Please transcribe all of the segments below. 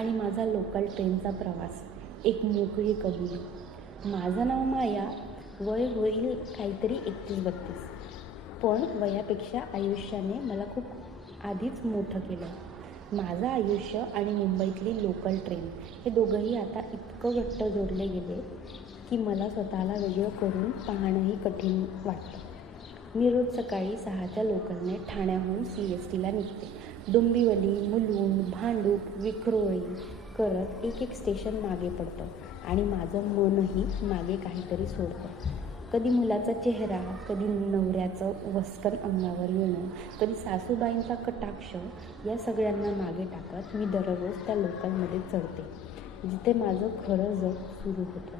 आणि माझा लोकल ट्रेनचा प्रवास. एक मोकळी कबुली. माझं नाव माया वय होईल काहीतरी एकतीस बत्तीस पण वयापेक्षा आयुष्याने मला खूप आधीच मोठं केलं. माझं आयुष्य आणि मुंबईतली लोकल ट्रेन हे दोघंही आता इतकं घट्ट जोडले गेले की मला स्वतःला वेगळं करून पाहणंही कठीण वाटतं. मी रोज सकाळी सहाच्या लोकलने ठाण्याहून सी एस टीला निघते. डोंबिवली मुलुंड भांडूप विक्रोळी करत एक एक स्टेशन मागे पडतं आणि माझं मनही मागे काहीतरी सोडतं. कधी मुलाचा चेहरा कधी नवऱ्याचं वस्कन अंगावर येणं कधी सासूबाईंचा कटाक्ष या सगळ्यांना मागे टाकत मी दररोज त्या लोकलमध्ये चढते जिथे माझं खरं जग सुरू होतं.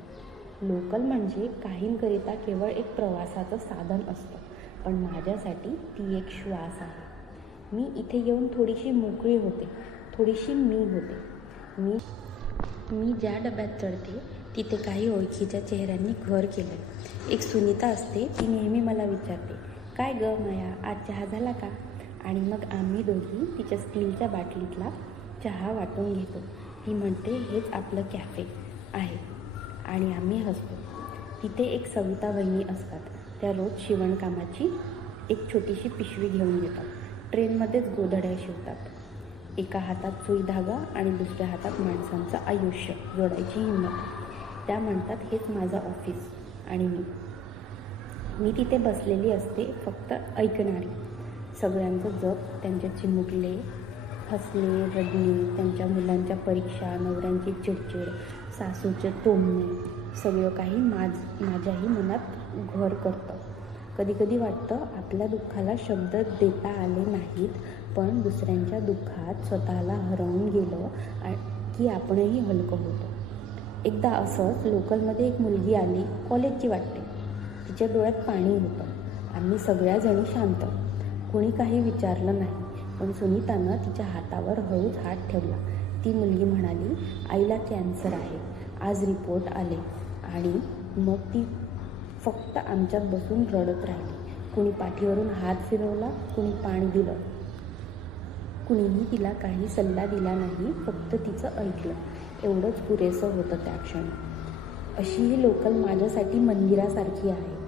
लोकल म्हणजे काहींकरिता केवळ एक प्रवासाचं साधन असतं पण माझ्यासाठी ती एक श्वास आहे. मी इथे येऊन थोडीशी मोकळी होते. थोडीशी मी होते. मी मी ज्या डब्यात चढते तिथे काही ओळखीच्या चेहऱ्यांनी घर केलं एक सुनीता असते ती नेहमी मला विचारते काय ग माया आज चहा झाला का? आणि मग आम्ही दोघी तिच्या स्टीलच्या बाटलीतला चहा वाटून घेतो. ती म्हणते हेच आपलं कॅफे आहे. आणि आम्ही हसतो. तिथे एक सविता वहिनी असतात. त्या रोज शिवणकामाची एक छोटीशी पिशवी घेऊन येतात. ट्रेनमध्येच गोधड्या शिवतात एका हातात सुई धागा आणि दुसऱ्या हातात माणसांचं आयुष्य जोडायची हिंमत. त्या म्हणतात हेच माझं ऑफिस आणि मी. मी तिथे बसलेली असते फक्त ऐकणारी. सगळ्यांचं जग त्यांचे चिमुकले हसले रडणे त्यांच्या मुलांच्या परीक्षा नवऱ्यांची चिडचिड सासूचे टोमणे सगळं काही माझ माझ्याही मनात घर करतं. कधी कधी वाटतं आपल्या दुःखाला शब्द देता आले नाहीत पण दुसऱ्यांच्या दुःखात स्वतःला हरवून गेलं की आपणही हलकं होतो. एकदा असंच लोकलमध्ये एक मुलगी आली कॉलेजची वाटते. तिच्या डोळ्यात पाणी होतं. आम्ही सगळ्याजणी शांत. कोणी काही विचारलं नाही पण सुनीतानं तिच्या हातावर हळूच हात ठेवला. ती मुलगी म्हणाली आईला कॅन्सर आहे. आज रिपोर्ट आले. आणि मग ती फक्त आमच्यात बसून रडत राहिली. कुणी पाठीवरून हात फिरवला कुणी पाणी दिलं. कुणीही तिला काही सल्ला दिला नाही फक्त तिचं ऐकलं. एवढंच पुरेसं होतं त्या क्षणी. अशी ही लोकल माझ्यासाठी मंदिरासारखी आहे.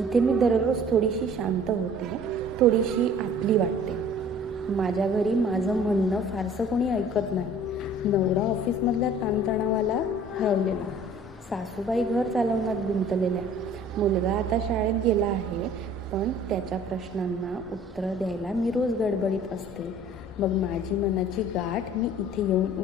इथे मी दररोज थोडीशी शांत होते थोडीशी आपली वाटते. माझ्या घरी माझं म्हणणं फारसं कोणी ऐकत नाही. नवरा ऑफिसमधल्या ताणतणावाला हरवलेला. सासूबाई घर चालवण्यात गुंतलेल्या. मुलगा आता शाळेत गेला आहे पण त्याच्या प्रश्नांना उत्तरं द्यायला मी रोज गडबडीत असते. मग माझी मनाची गाठ मी इथे येऊन